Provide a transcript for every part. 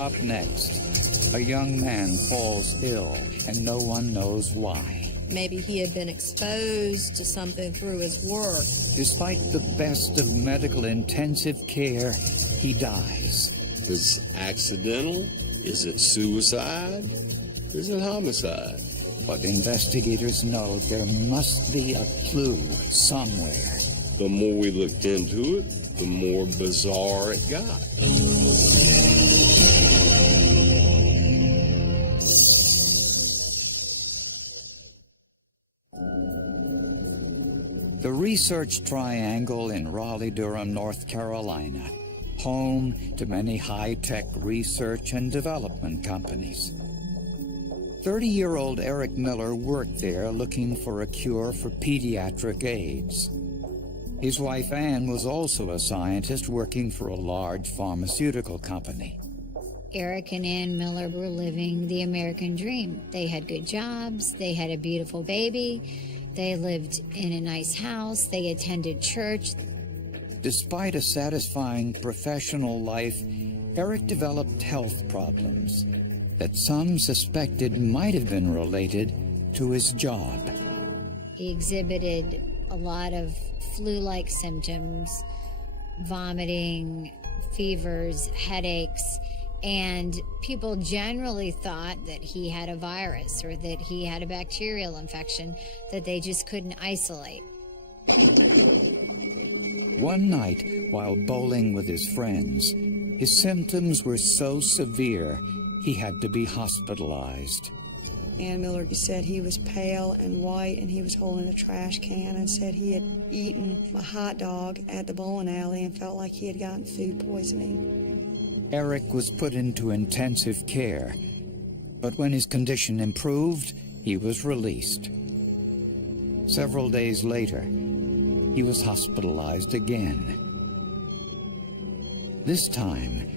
Up next, a young man falls ill and no one knows why. Maybe he had been exposed to something through his work. Despite the best of medical intensive care, he dies. Is it accidental? Is it suicide? Is it homicide? But investigators know there must be a clue somewhere. The more we looked into it, the more bizarre it got. The Research Triangle in Raleigh-Durham, North Carolina, home to many high-tech research and development companies. 30-year-old Eric Miller worked there looking for a cure for pediatric AIDS. His wife Ann was also a scientist working for a large pharmaceutical company. Eric and Ann Miller were living the American dream. They had good jobs, they had a beautiful baby, they lived in a nice house, they attended church. Despite a satisfying professional life, Eric developed health problems that some suspected might have been related to his job. He exhibited a lot of flu-like symptoms, vomiting, fevers, headaches, and people generally thought that he had a virus or that he had a bacterial infection that they just couldn't isolate. One night, while bowling with his friends, his symptoms were so severe he had to be hospitalized. Ann Miller said he was pale and white and he was holding a trash can and said he had eaten a hot dog at the bowling alley and felt like he had gotten food poisoning. Eric was put into intensive care, but when his condition improved, he was released. Several days later, he was hospitalized again. This time,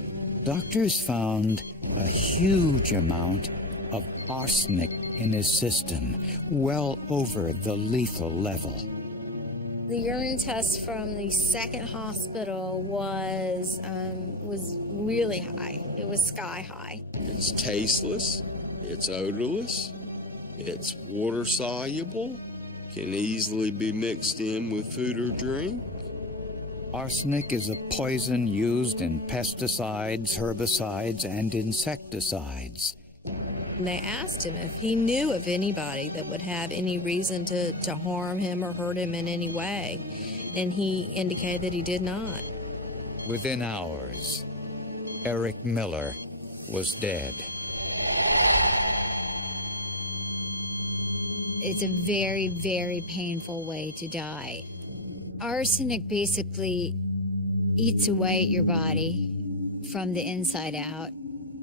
doctors found a huge amount of arsenic in his system, well over the lethal level. The urine test from the second hospital was really high. It was sky high. It's tasteless, it's odorless, it's water soluble, can easily be mixed in with food or drink. Arsenic is a poison used in pesticides, herbicides, and insecticides. They asked him if he knew of anybody that would have any reason to harm him or hurt him in any way, and he indicated that he did not. Within hours, Eric Miller was dead. It's a very, very painful way to die. Arsenic basically eats away at your body from the inside out.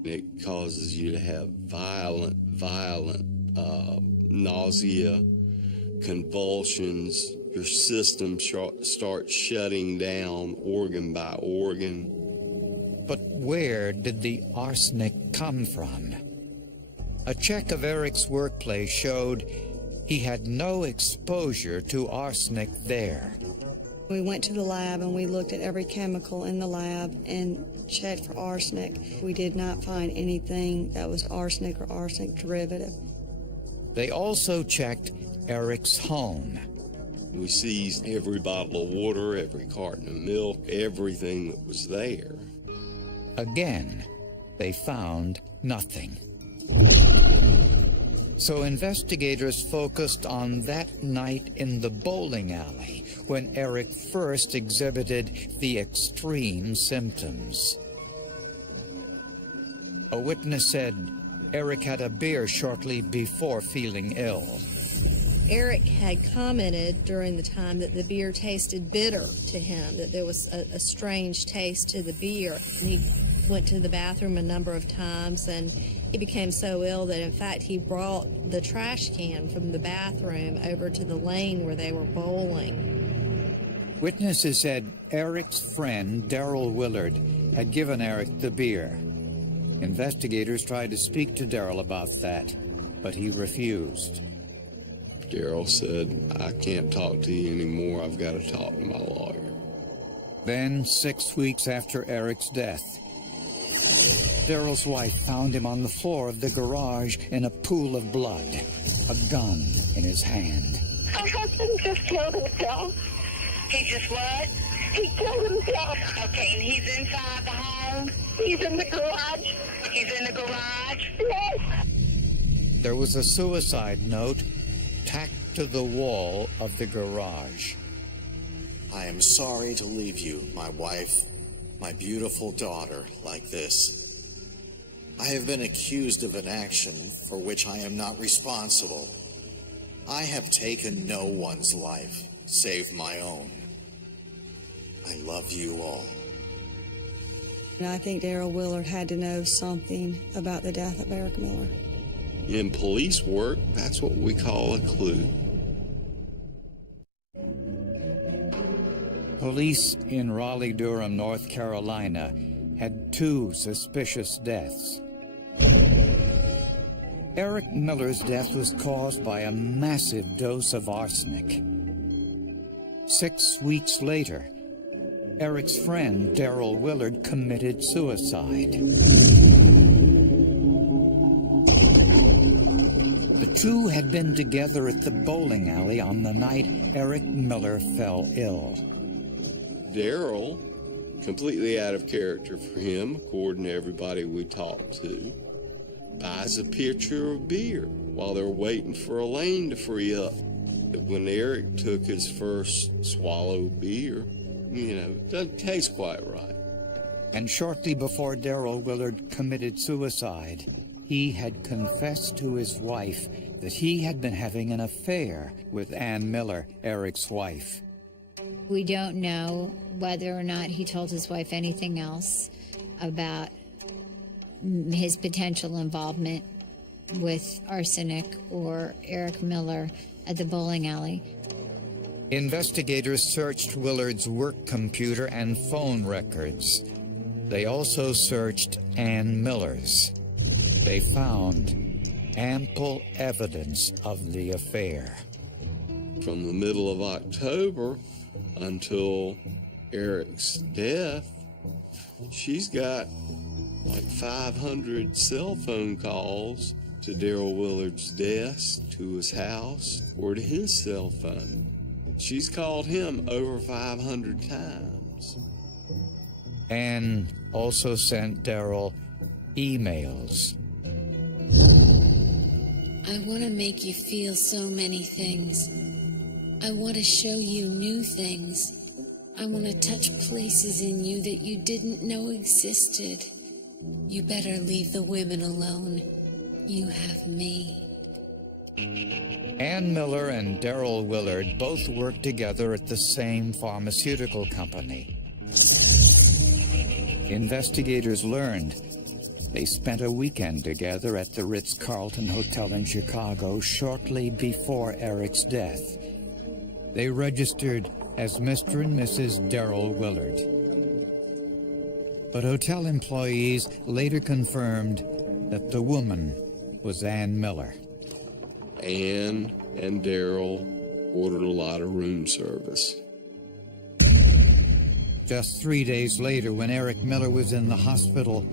It causes you to have violent nausea, convulsions. Your system starts shutting down organ by organ. But where did the arsenic come from? A check of Eric's workplace showed he had no exposure to arsenic there. We went to the lab and we looked at every chemical in the lab and checked for arsenic. We did not find anything that was arsenic or arsenic derivative. They also checked Eric's home. We seized every bottle of water, every carton of milk, everything that was there. Again, they found nothing. So investigators focused on that night in the bowling alley when Eric first exhibited the extreme symptoms. A witness said Eric had a beer shortly before feeling ill. Eric had commented during the time that the beer tasted bitter to him, that there was a strange taste to the beer. And he went to the bathroom a number of times, and he became so ill that, in fact, he brought the trash can from the bathroom over to the lane where they were bowling. Witnesses said Eric's friend, Daryl Willard, had given Eric the beer. Investigators tried to speak to Daryl about that, but he refused. Daryl said, "I can't talk to you anymore. I've got to talk to my lawyer." Then, 6 weeks after Eric's death, Daryl's wife found him on the floor of the garage in a pool of blood, a gun in his hand. My husband just killed himself. He just what? He killed himself. Okay, and he's inside the home? He's in the garage. He's in the garage? Yes. There was a suicide note tacked to the wall of the garage. I am sorry to leave you, my wife, my beautiful daughter, like this. I have been accused of an action for which I am not responsible. I have taken no one's life, save my own. I love you all. And I think Daryl Willard had to know something about the death of Eric Miller. In police work, that's what we call a clue. Police in Raleigh-Durham, North Carolina, had 2 suspicious deaths. Eric Miller's death was caused by a massive dose of arsenic. 6 weeks later, Eric's friend, Daryl Willard, committed suicide. The 2 had been together at the bowling alley on the night Eric Miller fell ill. Daryl, completely out of character for him, according to everybody we talked to, buys a pitcher of beer while they're waiting for Elaine to free up. When Eric took his first swallow of beer, it doesn't taste quite right. And shortly before Daryl Willard committed suicide, he had confessed to his wife that he had been having an affair with Ann Miller, Eric's wife. We don't know whether or not he told his wife anything else about his potential involvement with arsenic or Eric Miller at the bowling alley. Investigators searched Willard's work computer and phone records. They also searched Ann Miller's. They found ample evidence of the affair. From the middle of October until Eric's death, she's got like 500 cell phone calls to Daryl Willard's desk, to his house, or to his cell phone. She's called him over 500 times. Ann also sent Daryl emails. I want to make you feel so many things. I want to show you new things. I want to touch places in you that you didn't know existed. You better leave the women alone. You have me. Ann Miller and Daryl Willard both worked together at the same pharmaceutical company. Investigators learned they spent a weekend together at the Ritz-Carlton Hotel in Chicago shortly before Eric's death. They registered as Mr. and Mrs. Daryl Willard. But hotel employees later confirmed that the woman was Ann Miller. Ann and Daryl ordered a lot of room service. Just 3 days later, when Eric Miller was in the hospital,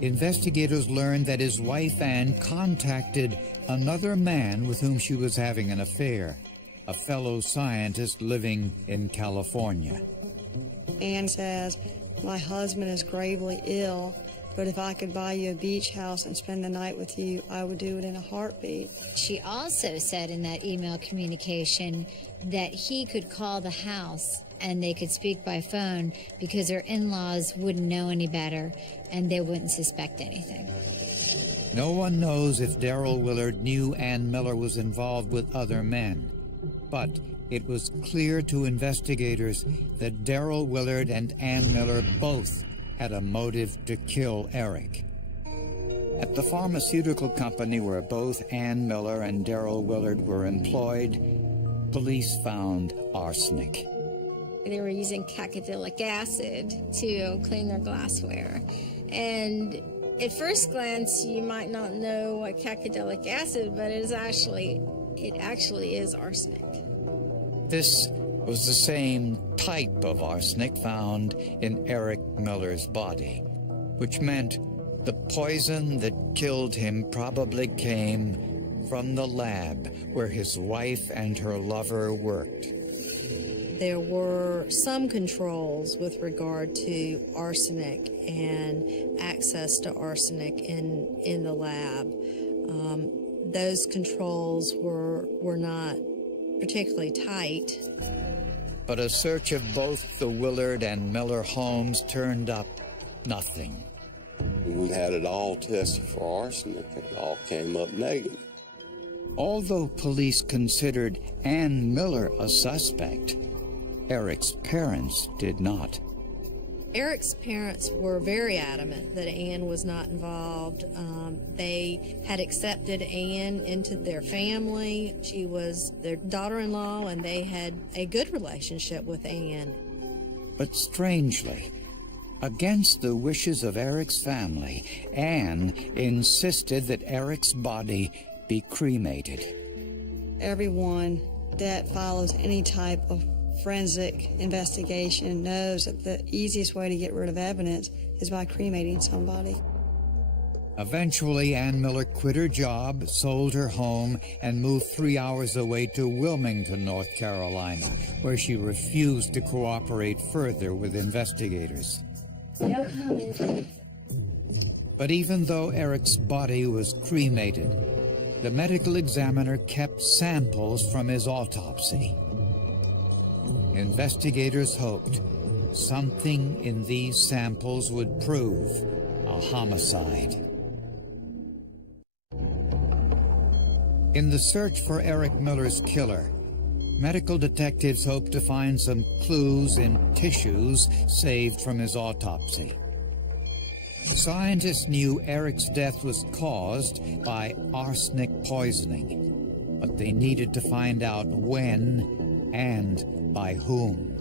investigators learned that his wife Ann contacted another man with whom she was having an affair, a fellow scientist living in California. Ann says, "My husband is gravely ill, but if I could buy you a beach house and spend the night with you, I would do it in a heartbeat." She also said in that email communication that he could call the house and they could speak by phone because her in-laws wouldn't know any better and they wouldn't suspect anything. No one knows if Daryl Willard knew Ann Miller was involved with other men, but it was clear to investigators that Daryl Willard and Ann Miller both had a motive to kill Eric. At the pharmaceutical company where both Ann Miller and Daryl Willard were employed, police found arsenic. They were using cacodyllic acid to clean their glassware. And at first glance, you might not know what cacodyllic acid, but it actually is arsenic. This was the same type of arsenic found in Eric Miller's body, which meant The poison that killed him probably came from the lab where his wife and her lover worked. There were some controls with regard to arsenic and access to arsenic in the lab. Those controls were not particularly tight. But a search of both the Willard and Miller homes turned up nothing. We had it all tested for arsenic, and it all came up negative. Although police considered Ann Miller a suspect, Eric's parents did not. Eric's parents were very adamant that Ann was not involved. They had accepted Ann into their family. She was their daughter-in-law, and they had a good relationship with Ann. But strangely, against the wishes of Eric's family, Ann insisted that Eric's body be cremated. Everyone that follows any type of forensic investigation knows that the easiest way to get rid of evidence is by cremating somebody. Eventually, Ann Miller quit her job, sold her home, and moved 3 hours away to Wilmington, North Carolina, where she refused to cooperate further with investigators. But even though Eric's body was cremated, the medical examiner kept samples from his autopsy. Investigators hoped something in these samples would prove a homicide. In the search for Eric Miller's killer, medical detectives hoped to find some clues in tissues saved from his autopsy. Scientists knew Eric's death was caused by arsenic poisoning, but they needed to find out when and by whom.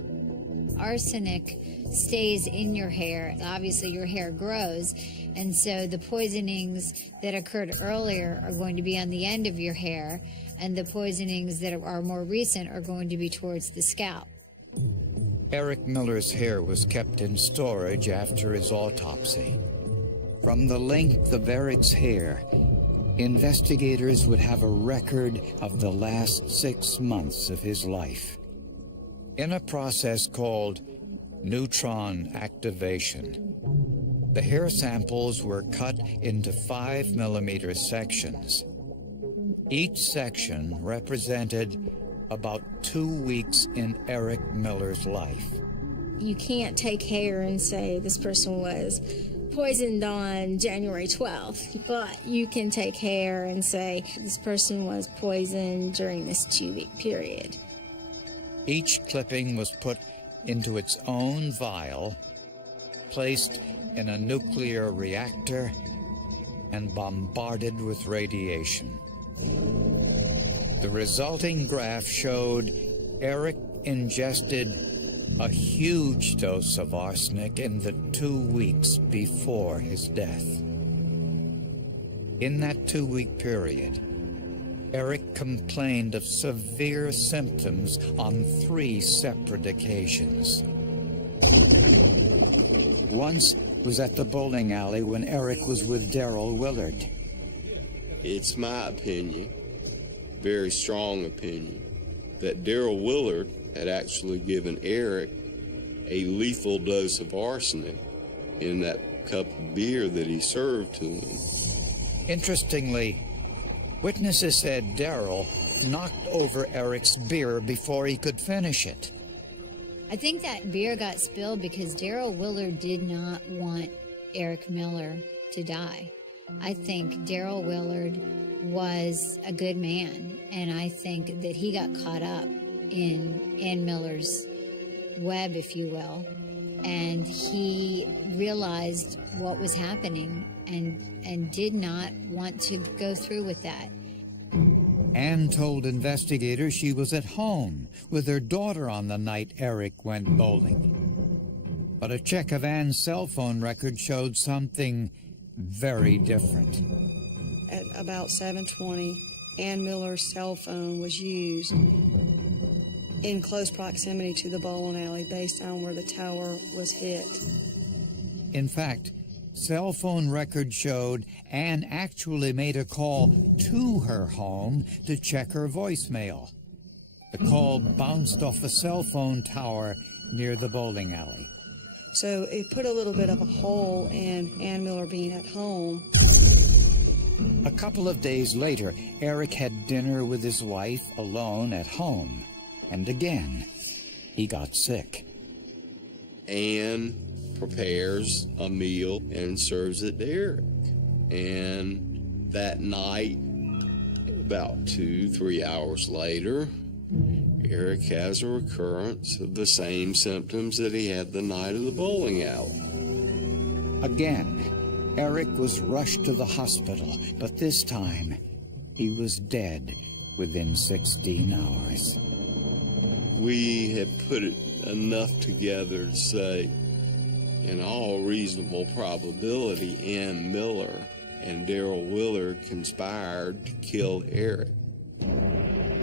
Arsenic stays in your hair. Obviously, your hair grows, and so the poisonings that occurred earlier are going to be on the end of your hair, and the poisonings that are more recent are going to be towards the scalp. Eric Miller's hair was kept in storage after his autopsy. From the length of Eric's hair, investigators would have a record of the last 6 months of his life. In a process called neutron activation, the hair samples were cut into 5mm sections. Each section represented about 2 weeks in Eric Miller's life. You can't take hair and say this person was poisoned on January 12th, but you can take hair and say this person was poisoned during this 2-week period. Each clipping was put into its own vial, placed in a nuclear reactor, and bombarded with radiation. The resulting graph showed Eric ingested a huge dose of arsenic in the 2 weeks before his death. In that 2-week period, Eric complained of severe symptoms on 3 separate occasions. Once was at the bowling alley when Eric was with Darrell Willard. It's my opinion, very strong opinion, that Darrell Willard had actually given Eric a lethal dose of arsenic in that cup of beer that he served to him. Interestingly, witnesses said Darrell knocked over Eric's beer before he could finish it. I think that beer got spilled because Darrell Willard did not want Eric Miller to die. I think Darrell Willard was a good man, and I think that he got caught up in Ann Miller's web, if you will, and he realized what was happening and did not want to go through with that. Ann told investigators she was at home with her daughter on the night Eric went bowling. But a check of Ann's cell phone record showed something very different. At about 7:20, Ann Miller's cell phone was used in close proximity to the bowling alley based on where the tower was hit. In fact, Cell phone records showed Ann actually made a call to her home to check her voicemail. The call bounced off a cell phone tower near the bowling alley. So it put a little bit of a hole in Ann Miller being at home. A couple of days later, Eric had dinner with his wife alone at home. And again, he got sick. Ann prepares a meal and serves it to Eric. And that night, about 2-3 hours later, Eric has a recurrence of the same symptoms that he had the night of the bowling alley. Again, Eric was rushed to the hospital, but this time he was dead within 16 hours. We had put it enough together to say, in all reasonable probability, Ann Miller and Daryl Willard conspired to kill Eric.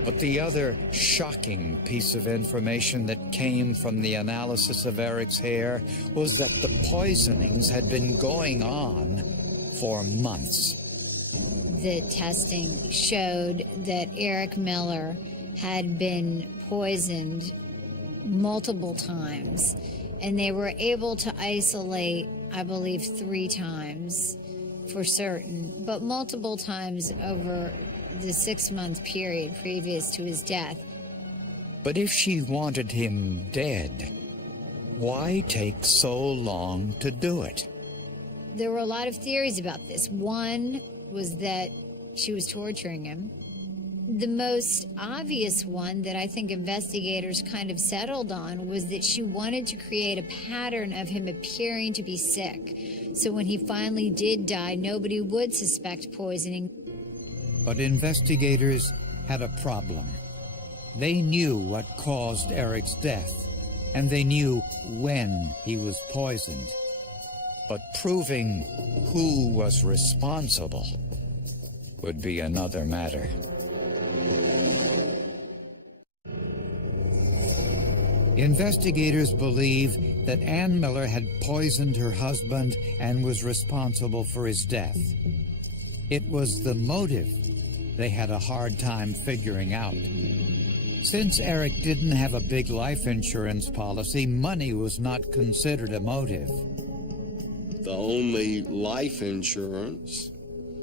But the other shocking piece of information that came from the analysis of Eric's hair was that the poisonings had been going on for months. The testing showed that Eric Miller had been poisoned multiple times, and they were able to isolate, I believe, 3 times for certain, but multiple times over the 6-month period previous to his death. But if she wanted him dead, why take so long to do it? There were a lot of theories about this. One was that she was torturing him. The most obvious one that I think investigators kind of settled on was that she wanted to create a pattern of him appearing to be sick. So when he finally did die, nobody would suspect poisoning. But investigators had a problem. They knew what caused Eric's death, and they knew when he was poisoned. But proving who was responsible would be another matter. Investigators believe that Ann Miller had poisoned her husband and was responsible for his death. It was the motive they had a hard time figuring out. Since Eric didn't have a big life insurance policy, money was not considered a motive. The only life insurance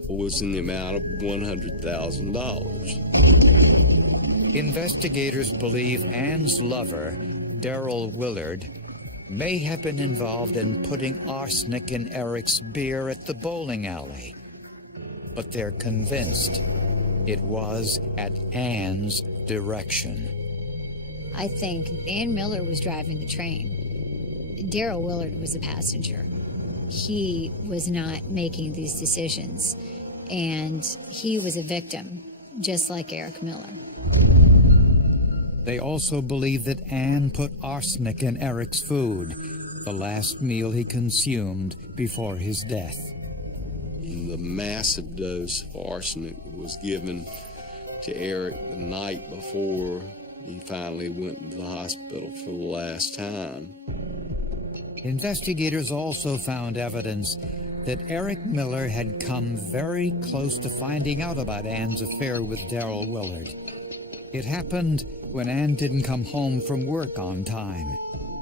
was in the amount of $100,000. Investigators believe Ann's lover, Daryl Willard, may have been involved in putting arsenic in Eric's beer at the bowling alley. But they're convinced it was at Ann's direction. I think Ann Miller was driving the train. Daryl Willard was a passenger. He was not making these decisions, and he was a victim, just like Eric Miller. They also believe that Ann put arsenic in Eric's food, the last meal he consumed before his death. The massive dose of arsenic was given to Eric the night before he finally went to the hospital for the last time. Investigators also found evidence that Eric Miller had come very close to finding out about Ann's affair with Daryl Willard. It happened when Ann didn't come home from work on time.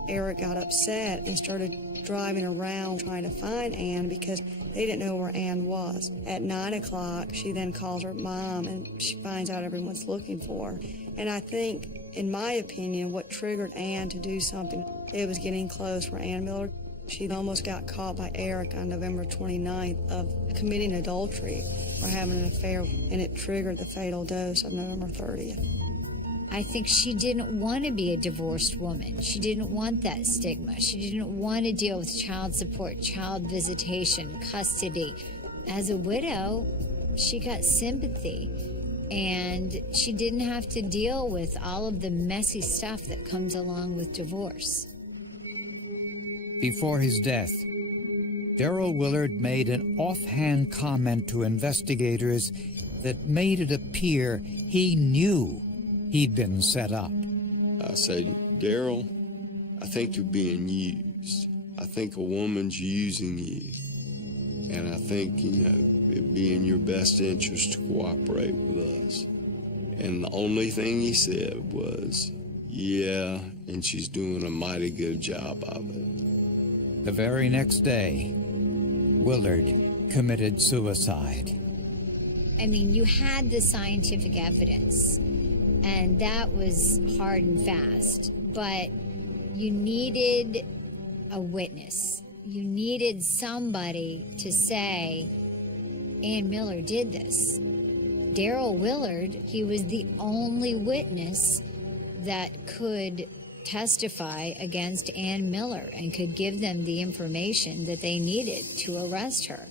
Eric got upset and started driving around trying to find Ann because they didn't know where Ann was. At 9 o'clock, she then calls her mom and she finds out everyone's looking for her. And I think, in my opinion, what triggered Ann to do something, it was getting close for Ann Miller. She almost got caught by Eric on November 29th of committing adultery or having an affair, and it triggered the fatal dose of November 30th. I think she didn't want to be a divorced woman. She didn't want that stigma. She didn't want to deal with child support, child visitation, custody. As a widow, she got sympathy, and she didn't have to deal with all of the messy stuff that comes along with divorce. Before his death, Daryl Willard made an offhand comment to investigators that made it appear he knew he'd been set up. I said, Daryl, I think you're being used. I think a woman's using you. think, it'd be in your best interest to cooperate with us. And the only thing he said was, yeah, and she's doing a mighty good job of it. The very next day, Willard committed suicide. I mean, you had the scientific evidence, and that was hard and fast, but you needed a witness. You needed somebody to say, Ann Miller did this. Daryl Willard, he was the only witness that could testify against Ann Miller and could give them the information that they needed to arrest her.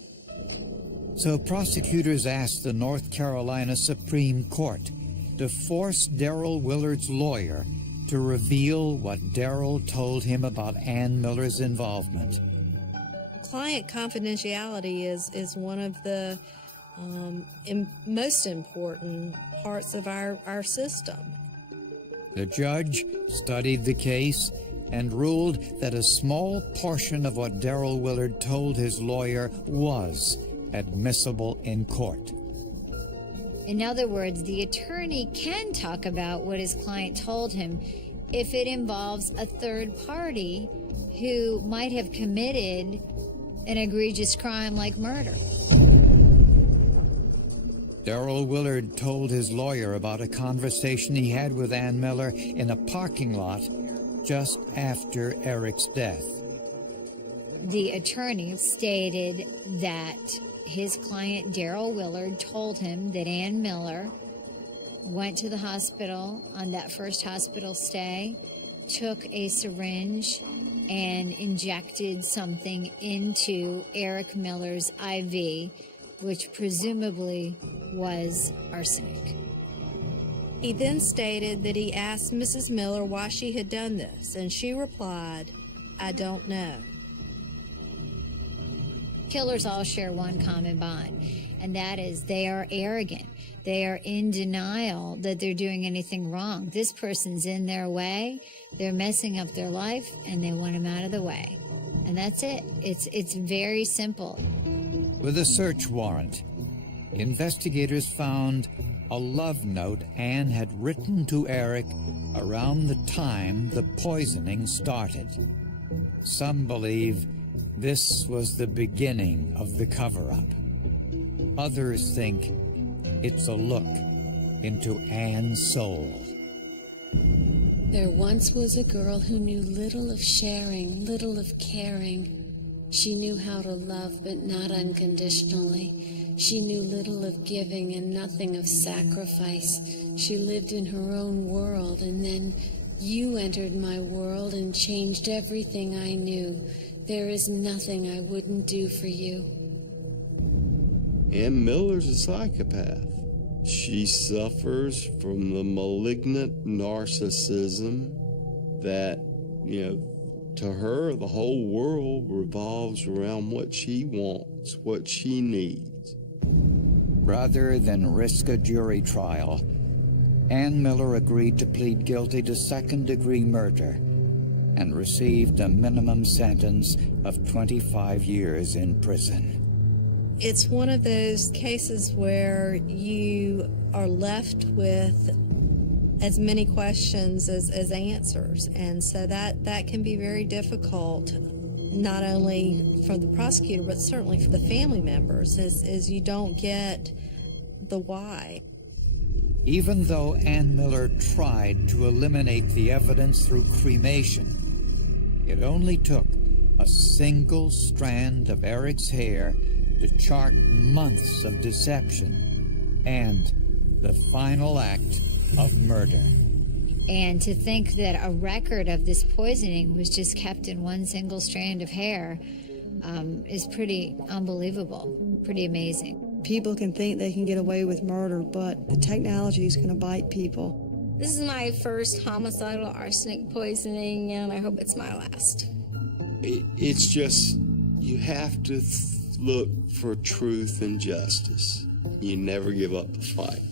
So prosecutors asked the North Carolina Supreme Court to force Daryl Willard's lawyer to reveal what Daryl told him about Ann Miller's involvement. Client confidentiality is one of the most important parts of our system. The judge studied the case and ruled that a small portion of what Daryl Willard told his lawyer was admissible in court. In other words, the attorney can talk about what his client told him if it involves a third party who might have committed an egregious crime like murder. Daryl Willard told his lawyer about a conversation he had with Ann Miller in a parking lot just after Eric's death. The attorney stated that his client, Daryl Willard, told him that Ann Miller went to the hospital on that first hospital stay, took a syringe, and injected something into Eric Miller's IV, which presumably was arsenic. He then stated that he asked Mrs. Miller why she had done this, and she replied, "I don't know." Killers all share one common bond, and that is they are arrogant. They are in denial that they're doing anything wrong. This person's in their way, they're messing up their life, and they want him out of the way. And that's it. It's very simple. With a search warrant, investigators found a love note Ann had written to Eric around the time the poisoning started. Some believe this was the beginning of the cover-up. Others think it's a look into Ann's soul. There once was a girl who knew little of sharing, little of caring. She knew how to love, but not unconditionally. She knew little of giving and nothing of sacrifice. She lived in her own world, and then you entered my world and changed everything I knew. There is nothing I wouldn't do for you. Ann Miller's a psychopath. She suffers from the malignant narcissism that, to her, the whole world revolves around what she wants, what she needs. Rather than risk a jury trial, Ann Miller agreed to plead guilty to second-degree murder and received a minimum sentence of 25 years in prison. It's one of those cases where you are left with as many questions as answers, and so that can be very difficult, not only for the prosecutor but certainly for the family members, as you don't get the why. Even though Ann Miller tried to eliminate the evidence through cremation, it only took a single strand of Eric's hair to chart months of deception and the final act of murder. And to think that a record of this poisoning was just kept in one single strand of hair is pretty unbelievable, pretty amazing. People can think they can get away with murder, but the technology is going to bite people. This is my first homicidal arsenic poisoning, and I hope it's my last. It's just, you have to look for truth and justice. You never give up the fight.